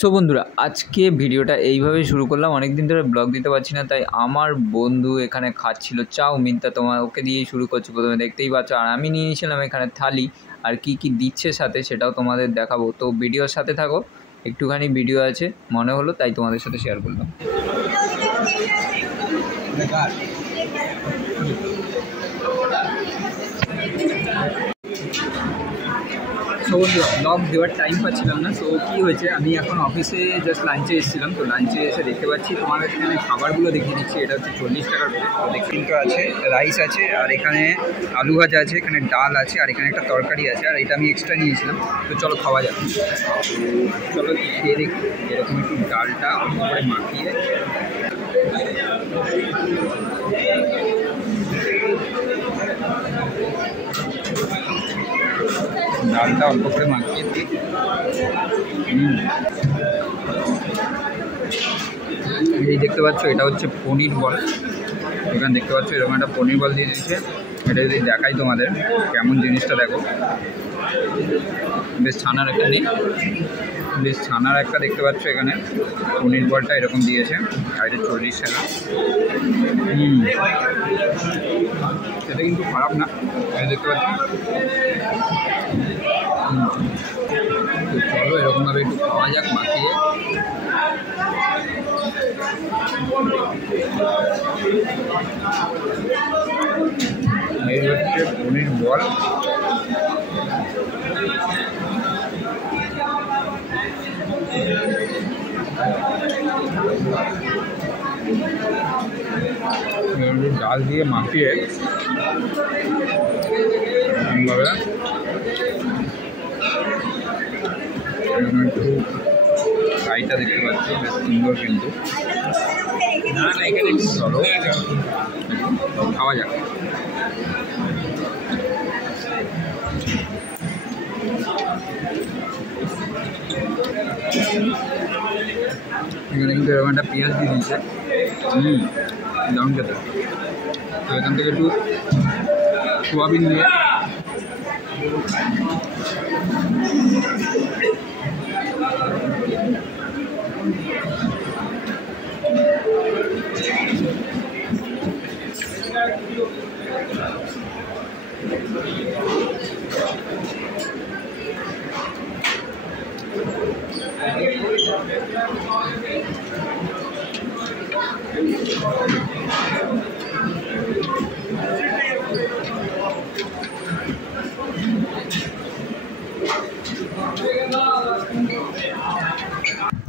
So বন্ধুরা, আজকে ভিডিওটা এইভাবেই শুরু করলাম। অনেক দিন ধরে ব্লগ দিতে পারছি না, তাই আমার বন্ধু এখানে খাচ্ছিল চাউমিন। তা তোমার ওকে দিয়েই শুরু করছি। প্রথমে দেখতেই পাচ্ছ, আর আমি নিয়ে নিয়েছিলাম এখানে থালি। আর কি কি দিচ্ছে সাথে সেটাও তোমাদের দেখাবো। তো ভিডিওর সাথে থাকো, একটুখানি ভিডিও আছে মনে হলো তাই তোমাদের সাথে শেয়ার করলাম। সো বন্ধুরা, ব্লগ দেওয়ার টাইম পাচ্ছিলাম না। সো কী হয়েছে, আমি এখন অফিসে জাস্ট লাঞ্চে এসেছিলাম। তো লাঞ্চে এসে দেখতে পাচ্ছি, তোমার এখানে খাবারগুলো দেখিয়ে দিচ্ছি। এটা হচ্ছে 40 টাকার কিন্তু আছে, রাইস আছে, আর এখানে আলু ভাজা আছে, এখানে ডাল আছে, আর এখানে একটা তরকারি আছে, আর এটা আমি এক্সট্রা নিয়েছিলাম। তো চলো খাওয়া যাক। চলো খেয়ে দেখি। এরকম একটু ডালটা অল্প করে মাখিয়ে, ডালটা অল্প করে মাখিয়ে দিই। এই দেখতে পাচ্ছ, এটা হচ্ছে পনির বল। এখানে দেখতে পাচ্ছ এরকম একটা পনির বল দিয়ে দিচ্ছে। এটা যদি দেখাই তোমাদের কেমন জিনিসটা, দেখো বেশ ছানার একটা নেই, বেশ ছানার একটা দেখতে পাচ্ছ। এখানে পনির বলটা এরকম দিয়েছে, আর এটা 40 টাকা। সেটা কিন্তু খারাপ না, এটা দেখতে পাচ্ছ। তো চলো এরকমভাবে একটু খাওয়া যাক মাখিয়ে। এই হচ্ছে পনির বল। ডাল দিয়ে মাখিয়ে এরকমভাবে একটু ফ্রাইটা দেখতে পাচ্ছি, বেশ সুন্দর কিন্তু। চলো খাওয়া যাক। এখানে কিন্তু এরকম একটা পেঁয়াজ দিয়ে দিয়েছে, দারুণ খেতে। তো এখান থেকে একটু সোয়াবিন দিয়ে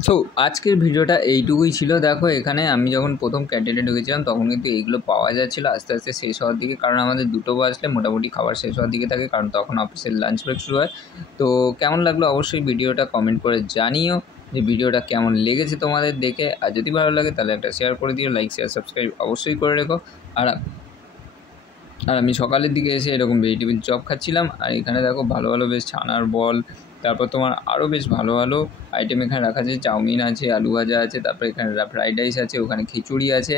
সো আজকের ভিডিওটা এইটুকুই ছিল। দেখো এখানে আমি যখন প্রথম ক্যান্টিনে ঢুকেছিলাম তখন কিন্তু এইগুলো পাওয়া যাচ্ছিলো, আস্তে আস্তে শেষ হওয়ার দিকে। কারণ আমাদের 2টো বাজলে মোটামুটি খাবার শেষ হওয়ার দিকে থাকে, কারণ তখন অফিসের লাঞ্চ ব্রেক শুরু হয়। তো কেমন লাগলো অবশ্যই ভিডিওটা কমেন্ট করে জানিও যে ভিডিওটা কেমন লেগেছে তোমাদের দেখে। আর যদি ভালো লাগে তাহলে একটা শেয়ার করে দিও, লাইক শেয়ার সাবস্ক্রাইব অবশ্যই করে রেখো। আর আমি সকালের দিকে এসে এরকম ভেজিটেবিল চপ খাচ্ছিলাম। আর এখানে দেখো ভালো ভালো বেশ ছানার বল, তারপর তোমার আরও বেশ ভালো ভালো আইটেম এখানে রাখা আছে। চাউমিন আছে, আলু ভাজা আছে, তারপর এখানে ফ্রাইড রাইস আছে, ওখানে খিচুড়ি আছে,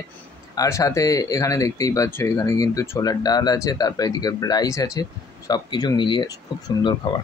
আর সাথে এখানে দেখতেই পাচ্ছ এখানে কিন্তু ছোলার ডাল আছে, তারপর এদিকে রাইস আছে। সব কিছু মিলিয়ে খুব সুন্দর খাবার।